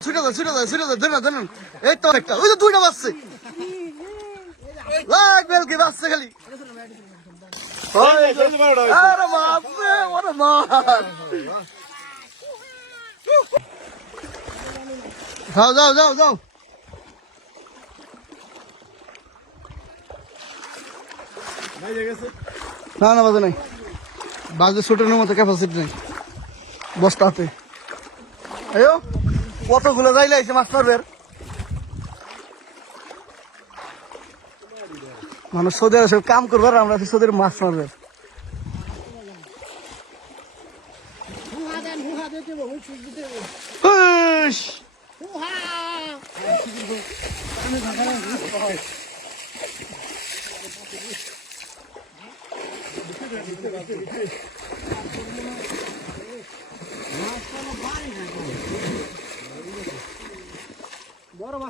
ছুটে ছুটে ছুটে এই তো একটা, ওই তো দুইটা বাজছে। বাজছে খালি? যাও যাও যাও যাও। না না, বাজে নাই। বাজে ছুটানোর মতো ক্যাপাসিটি নেই। বস্তা হাতে। আয়ো। কতগুলো যাইলে এসে মাছ মারবে মানুষ সৌদি সব কাম করবে আর আমরা সৌদির মাছ মারবে হুশ! বড় মাছ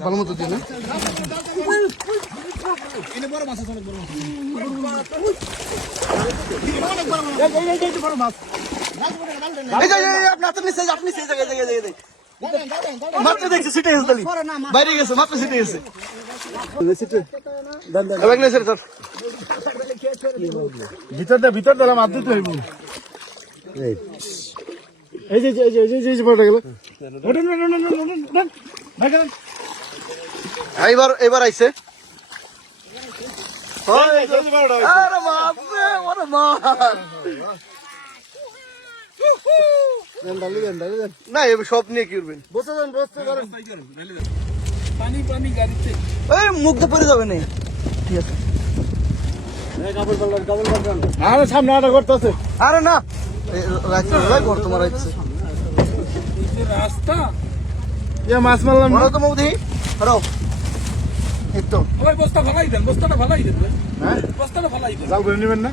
ভালো মতো দিন হ্যাঁ? বড় মাছ আছে অনেক বড় মাছ অনেক বড় মাছ এই এই এই বড় মাছ এই যে এই যে, আপনি নিচে আপনি সেই জায়গায় জায়গায় জায়গায় মাত্র দেখছি সিটে গেছে তালি বাইরে গেছে মাত্র সিটে গেছে এবার গেছে স্যার ভিতর দে ভিতর দিলাম আদু তো হইব এই যে এই যে এই যে এই যে এই যে পড়ে গেল ওটা না না না না না ভাই কেন এইবার এবার আইছে। আরে বাপ রে ওরে মা। না এবার সব নিয়ে কি বসে যান বসতে পারেন পানি পানি গাড়িতে। মুখ তো পড়ে যাবে না। ঠিক আছে। আরে সামনে আটা করতেছে আরে না তোমার যে রাস্তা। ইয়ে মাছ মারলাম। না তো মৌদি হরো এই তো। বস্তা ফালাই দেন বস্তাটা ফালাই দেন। হ্যাঁ? বস্তাটা ফালাই দেন। জাল করে নেবেন না?